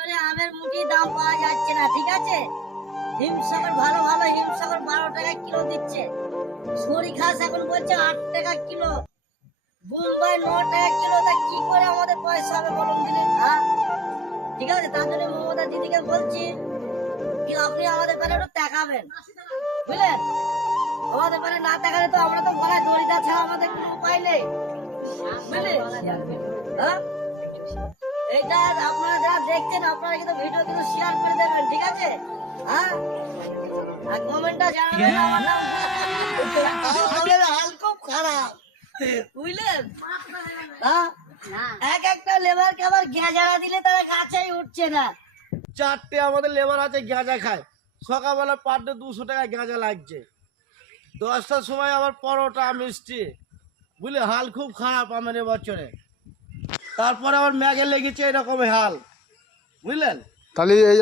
বছরে আমের মুঠি দাম পাওয়া যাচ্ছে না, ঠিক আছে? হিমসাগর ভালো ভালো হিমসাগর 12 টাকা কিলো দিচ্ছে। সরিঘাস এখন বলছে 8 টাকা কিলো। বোম্বাই 9 টাকা কিলো। তা কি করে আমাদের পয়সা হবে বলুন দিলে? হ্যাঁ, ঠিক আছে, তার জন্য মমতা দিদিকে বলছি কি আপনি আমাদের পারে একটু তাকাবেন, বুঝলেন? আমাদের পারে না তাকালে তো আমরা তো গলায় দড়ি দেওয়া ছাড়া আমাদের কোনো উপায় নেই, বুঝলি? হ্যাঁ, এইটা আপনারা যারা দেখছেন আপনারা কিন্তু ভিডিও কিন্তু শেয়ার করে দেবেন, ঠিক আছে? হ্যাঁ, আর কমেন্টটা জানাবেন আমার নাম। আমাদের হাল খুব খারাপ, বুঝলেন? হ্যাঁ, এক একটা লেবারকে আবার গেঁজারা দিলে তারা কাছেই উঠছে না। 4টে আমাদের লেবার আছে গাঁজা খায়, সকালবেলা পার ডে 200 টাকা গাঁজা লাগছে। 10টার সময় আবার পরোটা মিষ্টি, বুঝলি? হাল খুব খারাপ আমার এবছরে। তারপরে আবার ম্যাগে লেগেছে এরকম হাল, বুঝলেন? তাহলে এই